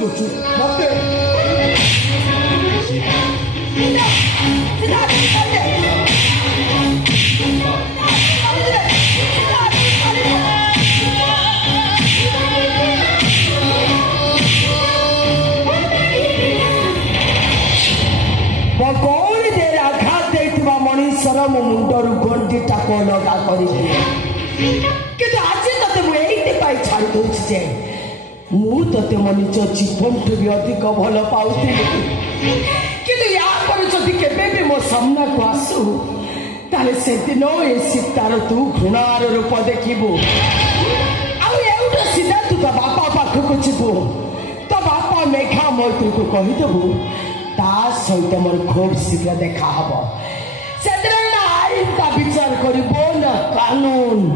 କରୁଛୁ ମତେ ଗୌରୀରେ ଆଘାତ ଦେଇଥିବା ମଣିଷର ମୋ ମୁଣ୍ଡରୁ ଗଣ୍ଡି ଟାପ ଲଗା କରିବି କିନ୍ତୁ ଆଜି ତତେ ମୁଁ ଏଇଥିପାଇଁ ଛାଡ଼ି ଦଉଛି ଯେ ମୁଁ ତତେ ମୋ ନିଜ ଜୀବନଠୁ ବି ଅଧିକ ଭଲ ପାଉଥିଲି କିନ୍ତୁ ୟାପରେ ଯଦି କେବେ ବି ମୋ ସାମ୍ନାକୁ ଆସୁ ତାହେଲେ ସେଦିନ ଏ ସୀତାର ତୁ ଘୃଣାର ରୂପ ଦେଖିବୁ ଆଉ ଏଉଠୁ ସିଧା ତୁ ତୋ ବାପା ପାଖକୁ ଯିବୁ ତୋ ବାପା ମେଘା ମୈତ୍ରୀକୁ କହିଦେବୁ ତା ସହିତ ମୋର ଖୁବ୍ ଶୀଘ୍ର ଦେଖା ହବ ସେଦିନ ନା ଆଇନଟା ବିଚାର କରିବ ନା କାନୁନ